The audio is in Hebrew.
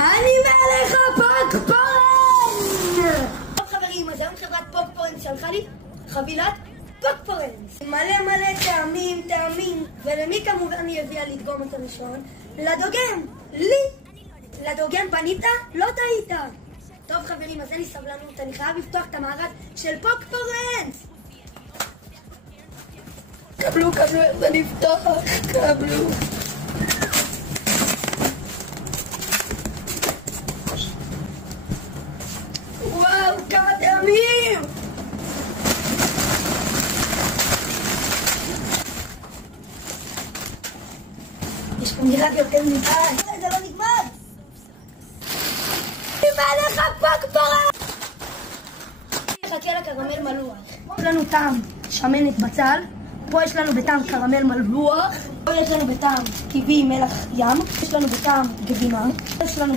אני מלך הפופקורן! טוב חברים, אז היום חברת פופקורן שלחה לי חבילת פופקורן מלא טעמים, ולמי כמובן היא הביאה לדגום את הראשון? לדוגם! לי! לדוגם פנית? לא טעית! טוב חברים, אז אין לי סבלנות, אני חייב לפתוח את המארז של פופקורן! קבלו, איך זה נפתח, קבלו. וואו, כמה טעמים! יש פה נראה יותר מדי, זה לא נגמר! אני מלך הפופקורן! נחכה לקרמל מלוח. יש לנו טעם שמנת בצל, פה יש לנו בטעם קרמל מלוח, פה יש לנו בטעם טבעי מלח ים, יש לנו בטעם גבינה, יש לנו